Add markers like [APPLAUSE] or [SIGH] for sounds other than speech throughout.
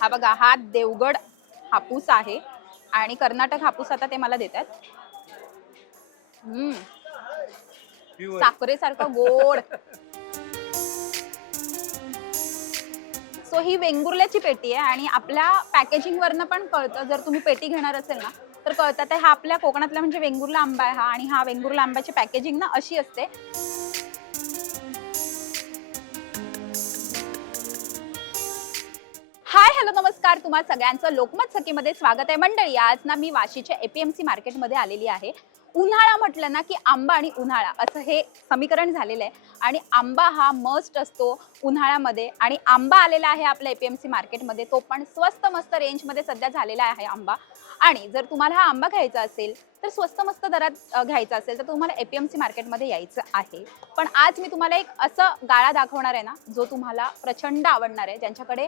हा बघा हा देवगड हापूस आहे आणि कर्नाटक हापूस आता ते मला देतात हम्म. साखरेसारखं गोड. सो ही वेंगुर्ल्याची पेटी आहे आणि आपल्या पॅकेजिंग वरनं पण कळतं जर तुम्ही पेटी घेणार असेल ना तर कळतं. तर हा आपल्या कोकणातला म्हणजे वेंगुर्ला आंबा आहे हा आणि हा वेंगुर्ला आंब्याची पॅकेजिंग ना अशी असते. हाय हॅलो नमस्कार. तुम्हा सगळ्यांचं लोकमत सखीमध्ये स्वागत आहे. मंडळी आज ना मी वाशीच्या एपीएमसी मार्केटमध्ये आलेली आहे. उन्हाळा म्हटलं ना की आंबा आणि उन्हाळा असं हे समीकरण झालेलं आहे. आणि आंबा हा मस्ट असतो उन्हाळ्यामध्ये. आणि आंबा आलेला आहे आपल्या एपीएमसी मार्केटमध्ये. तो पण स्वस्त मस्त रेंजमध्ये सध्या झालेला आहे आंबा. आणि जर तुम्हाला हा आंबा घ्यायचा असेल तर स्वस्त मस्त दरात घ्यायचा असेल तर तुम्हाला एपीएमसी मार्केटमध्ये यायचं आहे. पण आज मी तुम्हाला एक असं गाळा दाखवणार आहे ना जो तुम्हाला प्रचंड आवडणार आहे. ज्यांच्याकडे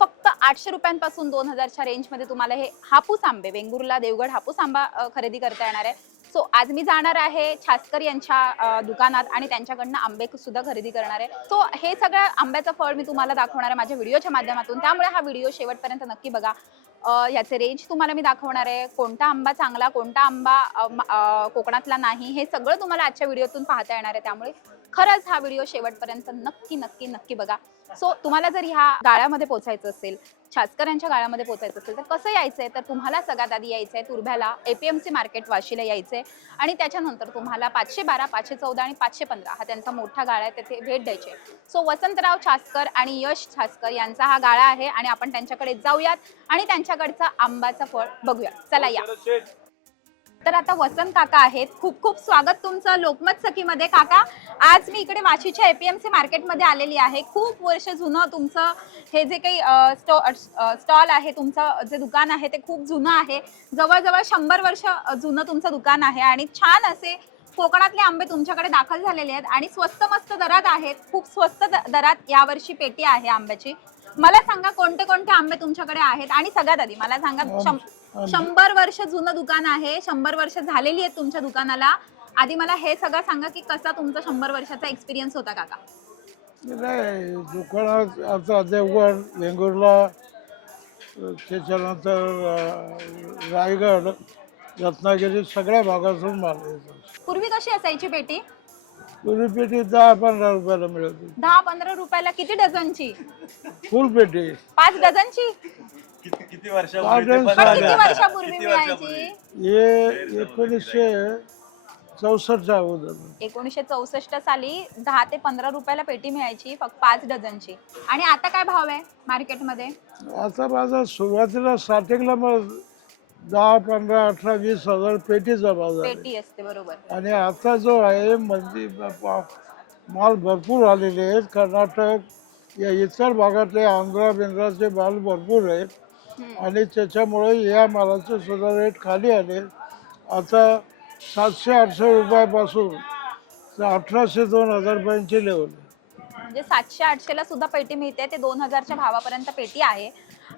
फक्त आठशे रुपयांपासून दोन हजारच्या रेंजमध्ये तुम्हाला हे हापूस आंबे वेंगुर्ला देवगड हापूस आंबा खरेदी करता येणार आहे. सो आज मी जाणार आहे छासकर यांच्या दुकानात आणि त्यांच्याकडनं आंबे सुद्धा खरेदी करणार आहे. सो हे सगळं आंब्याचं फळ मी तुम्हाला दाखवणार आहे माझ्या व्हिडिओच्या माध्यमातून. त्यामुळे हा व्हिडिओ शेवटपर्यंत नक्की बघा. याचे रेंज तुम्हाला मी दाखवणार आहे. कोणता आंबा चांगला कोणता आंबा कोकणातला नाही हे सगळं तुम्हाला आजच्या व्हिडिओतून पाहता येणार आहे. त्यामुळे खरंच हा व्हिडिओ शेवटपर्यंत नक्की नक्की नक्की बघा. सो तुम्हाला जर ह्या गाळ्यामध्ये पोचायचं असेल छासकर यांच्या गाळ्यामध्ये पोचायचं असेल तर कसं यायचंय? तर तुम्हाला सगळ्यात आधी यायचंय तुर्भ्याला एपीएमसी मार्केट वाशीला यायचंय. आणि त्याच्यानंतर तुम्हाला पाचशे बारा पाचशे चौदा आणि पाचशे पंधरा हा त्यांचा मोठा गाळा आहे तिथे भेट द्यायची सो वसंतराव छासकर आणि यश छासकर यांचा हा गाळा आहे आणि आपण त्यांच्याकडे जाऊयात. आणि त्यांच्याकडचा आंबाचा फळ बघूया. चला या. तर आता वसंत काका आहेत. खूप खूप स्वागत तुमचं लोकमत सखीमध्ये. काका आज मी इकडे वाशीच्या एपीएमसी मार्केटमध्ये आलेली आहे. खूप वर्ष जुनं तुमचं हे जे काही स्टॉ स्टॉल आहे तुमचं जे दुकान आहे ते खूप जुनं आहे. जवळजवळ शंभर वर्ष जुनं तुमचं दुकान आहे आणि छान असे कोकणातले आंबे तुमच्याकडे दाखल झालेले आहेत आणि स्वस्त मस्त दरात आहेत. खूप स्वस्त दरात यावर्षी पेटी आहे आंब्याची. मला सांगा कोणते कोणते आंबे तुमच्याकडे आहेत? आणि सगळ्यात आधी मला सांगा शं- शंभर वर्ष जुनं दुकान आहे शंभर वर्ष झालेली आहेत तुमच्या दुकानाला. आधी मला हे सगळं सांगा की कसा तुमचा शंभर वर्षाचा एक्सपिरियन्स होता काका? नाही दुकानात आता देवगड वेंगुर्ला त्याच्यानंतर अं, रायगड रत्नागिरी सगळ्या भागातून माल येतो. पूर्वी कशी असायची पेटी? पूर्वी पेटी दहा पंधरा रुपयाला मिळत होती दहा पंधरा रुपयाला किती डझनची? फुल पेटी पाच डझनची? किती किती वर्षापूर्वी Garden ते पण पण किती सांगा. वर्षापूर्वी किती मिळायची? हे एकोणीसशे चौसष्टच्या अगोदर. एकोणीसशे चौसष्ट साली दहा ते पंधरा रुपयाला पेटी मिळायची फक्त पाच डझनची. आणि आता काय भाव आहे मार्केटमध्ये? आता माझा सुरुवातीला स्टार्टिंगला मग दहा पंधरा अठरा वीस हजार पेटीचा बाजार आहे. पेटी असते बरोबर आणि आता जो आहे मंदी माल भरपूर आलेले आहेत कर्नाटक या इतर भागातले आंध्रा बिंद्राचे माल भरपूर आहेत हम्म. आणि त्याच्यामुळे या मालाचे सुद्धा रेट खाली आले आता सातशे आठशे रुपयापासून ते अठराशे दोन हजार रुपयांची लेवल. म्हणजे सातशे आठशेला सुद्धा पेटी मिळते ते दोन हजारच्या भावापर्यंत पेटी आहे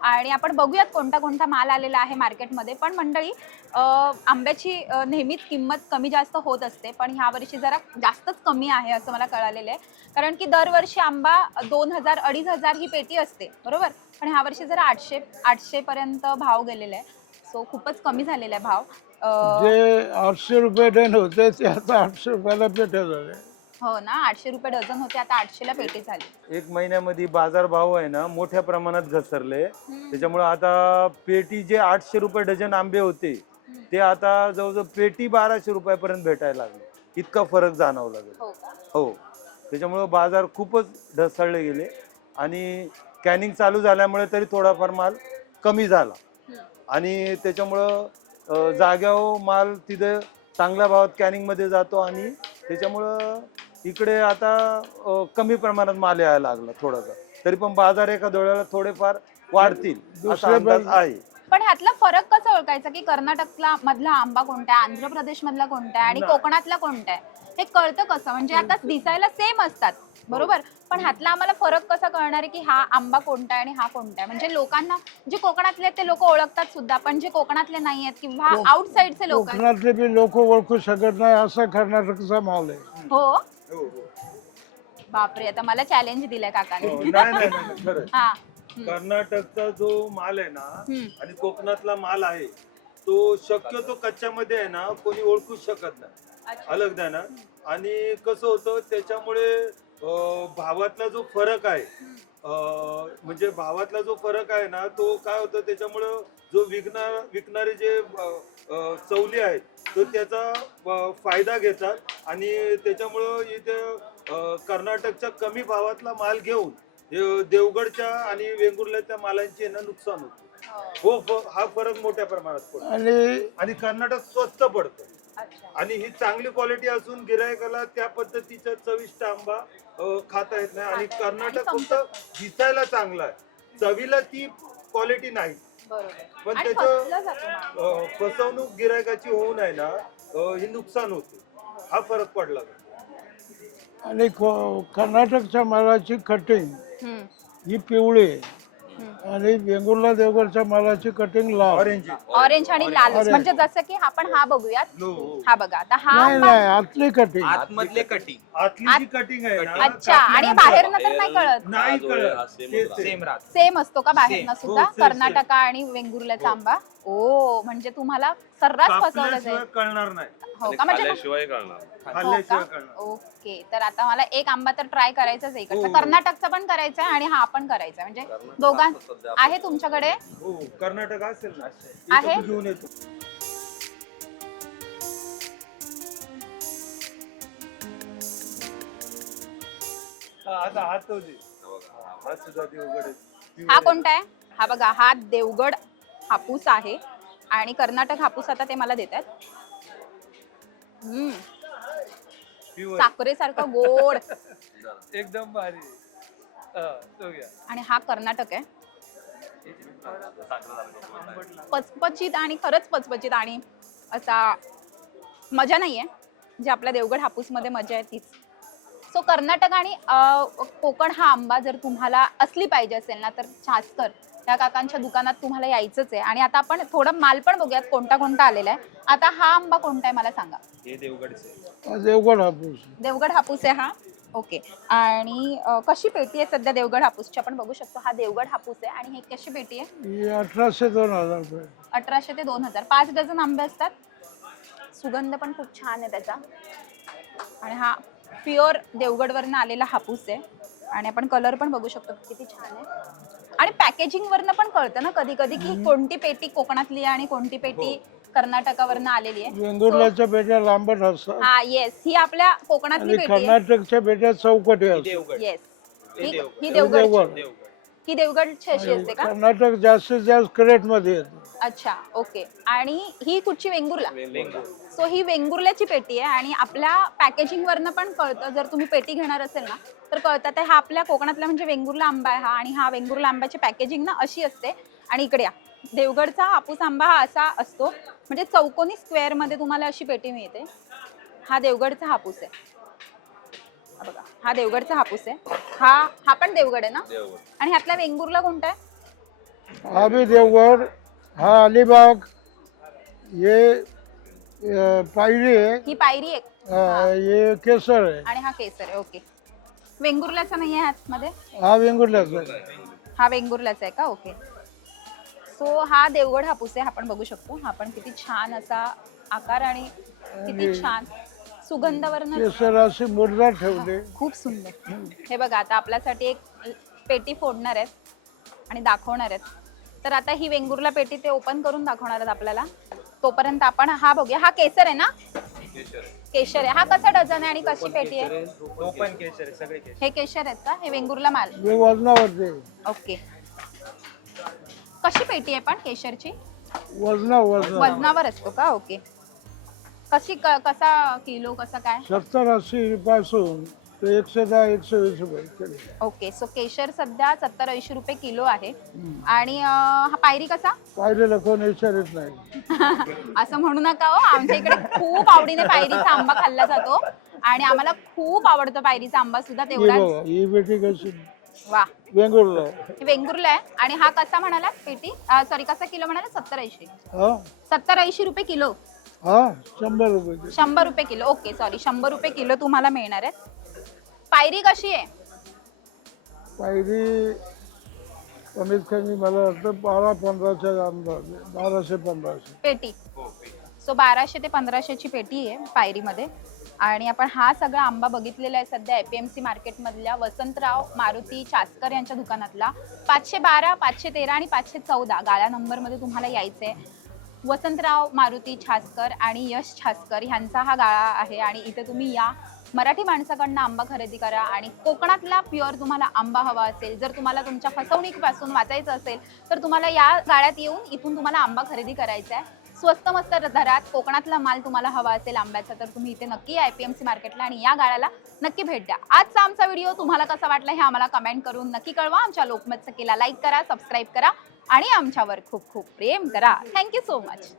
आणि आपण बघूयात कोणता कोणता माल आलेला आहे मार्केटमध्ये. पण मंडळी आंब्याची नेहमीच किंमत कमी जास्त होत असते. पण ह्या वर्षी जरा जास्तच कमी आहे असं मला कळालेलं आहे. कारण की दरवर्षी आंबा दोन हजार अडीच हजार ही पेटी असते. बरोबर? पण ह्या वर्षी जरा आठशे आठशे पर्यंत भाव गेलेला आहे. सो खूपच कमी झालेला आहे भाव. जे आठशे रुपये डन होते ते आता आठशे रुपयाला पेट्या झाले हो ना? आठशे रुपये डझन होते आता आठशेला पेटी झाली. एक महिन्यामध्ये बाजार भाव आहे ना मोठ्या प्रमाणात घसरले. त्याच्यामुळे आता पेटी जे आठशे रुपये डझन आंबे होते ते आता जवळजवळ पेटी बाराशे रुपयापर्यंत भेटायला लागले. इतका फरक जाणवला लागेल हो का? हो. त्याच्यामुळं बाजार खूपच ढसळले गेले आणि कॅनिंग चालू झाल्यामुळे तरी थोडाफार माल कमी झाला. आणि त्याच्यामुळं अं, जाग्यावर माल तिथे चांगल्या भावात कॅनिंगमध्ये जातो आणि त्याच्यामुळं इकडे आता अं, कमी प्रमाणात माल यायला लागला थोडासा. तरी पण बाजार एखाद्या वेळेला थोडेफार वाढतील असा दुसऱ्या अंदाज बाजू- आहे. पण ह्यातला फरक कसा ओळखायचा की कर्नाटकला मधला आंबा कोणता आहे? आंध्र प्रदेश मधला कोणता आहे? आणि नाही. कोकणातला कोणता आहे? हे कळतं कसं? म्हणजे आता दिसायला सेम असतात. बरोबर? पण ह्यातला आम्हाला फरक कसा कळणार आहे की हा आंबा कोणता आहे आणि हा कोणता आहे? म्हणजे लोकांना जे कोकणातले आहेत ते लोक ओळखतात सुद्धा पण जे कोकणातले नाही आहेत किंवा कोक- आउटसाईडचे लोक आहेत. कोकणातले बी लोक ओळखू शकत नाही असा कर्नाटकचा माल आहे. हो? बापरे आता मला चॅलेंज दिलंय काकाने. नाही नाही नाही खरं हा. कर्नाटकचा जो माल आहे ना हम्म. आणि कोकणातला माल आहे तो शक्यतो कच्च्यामध्ये आहे ना कोणी ओळखूच शकत नाही. अच्छा. अलग ना. आणि कसं होतं त्याच्यामुळे अं, भावातला जो फरक आहे अं, म्हणजे भावातला जो फरक आहे ना तो काय होतं त्याच्यामुळं जो विकणार विकणारे जे अं, अं, चवली आहेत तो त्याचा फायदा घेतात आणि त्याच्यामुळं इथे कर्नाटकच्या कमी भावातला माल घेऊन देव- देवगडच्या आणि वेंगुर्ल्याच्या मालांचे ना नुकसान होतं. हो. फ- हा फरक मोठ्या प्रमाणात पडतो. आणि आणि कर्नाटक स्वस्त पडतं. अच्छा. आणि ही चांगली क्वालिटी असून गिरायकाला त्या पद्धतीचा चविष्ट आंबा खाता येत नाही. आणि. कर्नाटक फक्त दिसायला चांगला आहे. चवीला ती क्वालिटी नाही. बरोबर. पण आणि त्याचं फसला जातो माल. अ, फसवणूक गिरायकाची होऊ नये ना अ, ही नुकसान होते. हा फरक पडला आणि को- कर्नाटकच्या मालाची कटिंग हम्म, ही पिवळी आहे. हम्म. आणि वेंगुर्ला देवगडच्या मालाची कटिंग लाल. ऑरेंज ऑरेंज आणि लाल. म्हणजे जसं की आपण हा बघूयात. हो. हा बघा. आता हा नाही नाही आतली कटिंग आतमधले कटिंग आतली जी कटिंग आहे ना अच्छा आणि बाहेरनं तर नाही कळत. नाही कळत. सेम तेच आहे. सेम राहत सेम असतो का बाहेरनं Same. सुद्धा? हो, same, कर्नाटका आणि वेंगुर्ल्याचा आंबा ओ म्हणजे तुम्हाला सर्रास फसवलं कापल्याशिवाय जाईल. कळणार नाही. हो का? म्हणजे खाल्ल्याशिवाय कळणार हो खाल्ल्याशिवाय का कळणार ओके. तर आता मला एक आंबा तर ट्राय करायचाच आहे इकडचा. हो. कर्नाटकचा पण करायचा आहे आणि हा पण करायचा आहे म्हणजे दोघां आहे तुमच्याकडे? हो कर्नाटक असेल ना आहे? घेऊन येतो. हा, आता हात तो दे. हात सुद्धा दे उघड आहे. हा कोणता आहे? हा बघा हा देवगड हापूस आहे. आणि कर्नाटक हापूस आता ते मला देतात हम्म. साखरेसारखं गोड. [LAUGHS] एकदम भारी. हा, तो घ्या. आणि हा कर्नाटक आहे. पचपचित आणि खरंच पचपचित आणि असा मजा नाहीये. जे आपल्या देवगड हापूसमध्ये मजा आहे तीच. सो कर्नाटक आणि अं, कोकण हा आंबा जर तुम्हाला असली पाहिजे असेल ना तर छासकर त्या काकांच्या दुकानात तुम्हाला यायचंच आहे. आणि आता आपण थोडं माल पण बघूयात कोणता कोणता आलेला आहे. आता हा आंबा कोणता आहे मला सांगा. हे देवगडचे. हा देवगड हापूस. देवगड हापूस आहे हा. ओके. आणि अं, कशी पेटी आहे? सध्या देवगड हापूसची. आपण बघू शकतो हा देवगड हापूस आहे. आणि हे कशी पेटी आहे? ही अठराशे दोन हजार रुपये. अठराशे ते दोन हजार. पाच डझन आंबे असतात. सुगंध पण खूप छान आहे त्याचा. आणि हा प्युअर देवगडवरनं आलेला हापूस आहे. आणि आपण कलर पण बघू शकतो. किती छान आहे. आणि पॅकेजिंग वरनं पण कळतं ना कधी कधी की कोणती पेटी कोकणातली आहे आणि कोणती पेटी कर्नाटकावरनं आलेली आहे. वेंगुर्ल्याच्या पेट्या लांबट असतात. हा येस ही आपल्या कोकणातली आणि पेटी आहे. कर्नाटकच्या पेट्या चौकटी असतात देवगड. येस हे ही देवगड. ही देवगड देवगड. देवगड ही देवगडची अशी असते का? कर्नाटक जास्तीत जास्त क्रेटमध्ये येते. अच्छा ओके आणि ही कुठची? वेंगुर्ला. वेंगुर्ला. सो ही वेंगुर्ल्याची पेटी आहे आणि आपल्या पॅकेजिंग वरनं पण कळतं. जर तुम्ही पेटी घेणार असेल ना तर कळतं. तर हा आपल्या कोकणातला म्हणजे वेंगुर्ला आंबा आहे हा आणि हा वेंगुर्ला आंब्याची पॅकेजिंग ना अशी असते. आणि इकडे या. देवगडचा हापूस आंबा हा असा असतो. म्हणजे चौकोनी स्क्वेअरमध्ये तुम्हाला अशी पेटी मिळते. हा देवगडचा हापूस आहे. हा बघा हा देवगडचा हापूस आहे. हा हा पण देवगड आहे ना? आणि ह्यातला वेंगुर्ला कोणता आहे हा बी देवगड हा अलिबाग हे पायरी आहे. ही पायरी आहे हे. केसर आहे. आणि हा केसर आहे ओके. वेंगुर्ल्याचा नाही आहे हा वेंगुर्ल्याचा आहे. हा वेंगुर्ल्याचा आहे का? ओके. सो हा देवगड हापूस आहे आपण बघू शकतो. हा पण किती छान असा आकार आणि किती छान सुगंधावरनं केसर असे मुरदार ठेवले. खूप सुंदर. हे बघा आता आपल्यासाठी एक पेटी फोडणार आहेत आणि दाखवणार आहेत. तर आता ही वेंगुर्ला पेटी ते ओपन करून दाखवणार आहेत आपल्याला. तोपर्यंत आपण हा बघूया. हा केसर आहे ना? केशर आहे. हा कसा डझन आहे आणि कशी पेटी आहे? तो पण केशर आहे. सगळे केशर. हे केशर आहेत का? हे वेंगुर्ला माल. हे ओके. कशी पेटी आहे पण केशरची? वजना वजना वजनावर असतो का? ओके. कशी क- कसा किलो कसा काय? सत्तर ऐंशी पासून ते एकशे दहा एकशे वीस रुपये किलो. ओके. सो केशर सध्या सत्तर ऐंशी रुपये किलो आहे. आणि अं, हा पायरी कसा? [LAUGHS] पाहिलेलं कोण विचारित नाही. असं म्हणू नका हो. आमच्या इकडे खूप आवडीने पायरीचा आंबा खाल्ला जातो. आणि आम्हाला खूप आवडतो पायरीचा आंबा सुद्धा ही तेवढा बघा ही बेटी कशी? वा. वेंगुर्ला. हे वेंगुर्ला आहे. आणि हा कसा म्हणाला पेटी सॉरी कसा किलो म्हणाला सत्तर ऐंशी. हा. सत्तर ऐंशी रुपये किलो. हा शंभर रुपये किलो. शंभर रुपये किलो. ओके सॉरी शंभर रुपये किलो तुम्हाला मिळणार आहे पायरी कशी आहे? पायरी कमीत कमी मला वाटतं बारा पंधराच्या अंदाज बाराशे पंधराशे. पेटी. पेटी. सो बाराशे ते पंधराशेची पेटी आहे पायरीमध्ये. आणि आपण हा सगळा आंबा बघितलेला आहे सध्या एपीएमसी मार्केटमधल्या वसंतराव मारुती चासकर यांच्या दुकानातला. पाचशे बारा पाचशे तेरा आणि पाचशे चौदा गाळ्या नंबरमध्ये तुम्हाला यायचं आहे वसंतराव मारुती छासकर आणि यश छासकर ह्यांचा हा गाळा आहे आणि इथे तुम्ही या. मराठी माणसाकडनं आंबा खरेदी करा आणि कोकणातला प्युअर तुम्हाला आंबा हवा असेल जर तुम्हाला तुमच्या फसवणुकीपासून वाचायचं असेल तर तुम्हाला या गाळ्यात येऊन इथून तुम्हाला आंबा खरेदी करायचा आहे. स्वस्त मस्त दरात कोकणातला माल तुम्हाला हवा असेल आंब्याचा तर तुम्ही इथे नक्की आय पी एम सी मार्केटला आणि या गाळ्याला नक्की भेट द्या. आजचा आमचा व्हिडिओ तुम्हाला कसा वाटला हे आम्हाला कमेंट करून नक्की कळवा. आमच्या लोकमत सखीला लाईक करा सबस्क्राईब करा आणि आमच्यावर खूप खूप प्रेम करा. Thank you so much